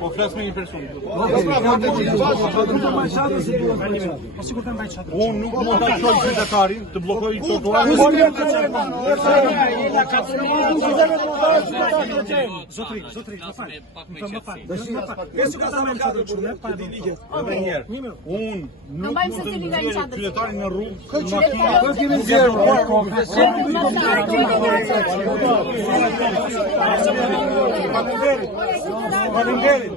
Po flas me një person. Unë nuk mund ta çoj qytetarin të bllokoj trotuarin. Zotri, më fal. Unë nuk mund të nxjerr qytetarin në rrugë. Faleminderit.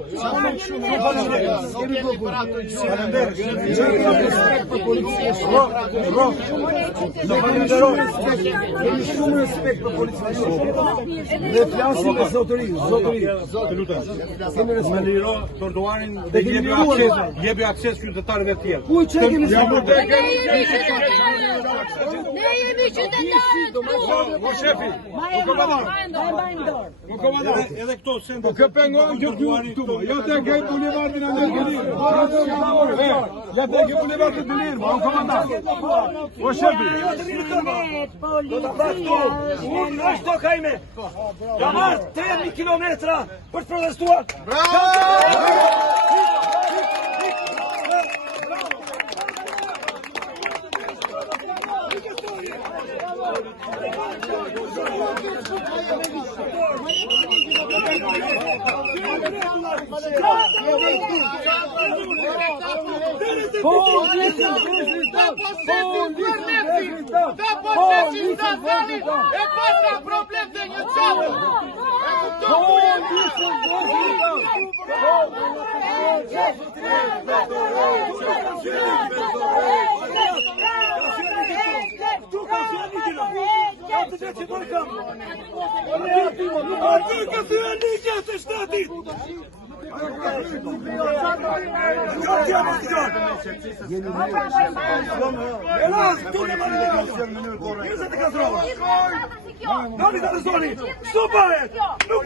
Shumë respekt për policin. Ne flasim me zotërinë. Të lutem. Më liro trotuarin dhe jepi akses qytetarëve të tjerë. Ku çekemi Ne jemi qytetarët. Po shefi. Edhe këto sende. Po kë pengon këtu. Jo te ke bulevardin Amerikani. Ja te ke bulevardin Belir, po komandant. Po shefi. Unë ashtu kajme. Ja marr 3 kilometra për të protestuar. Nuk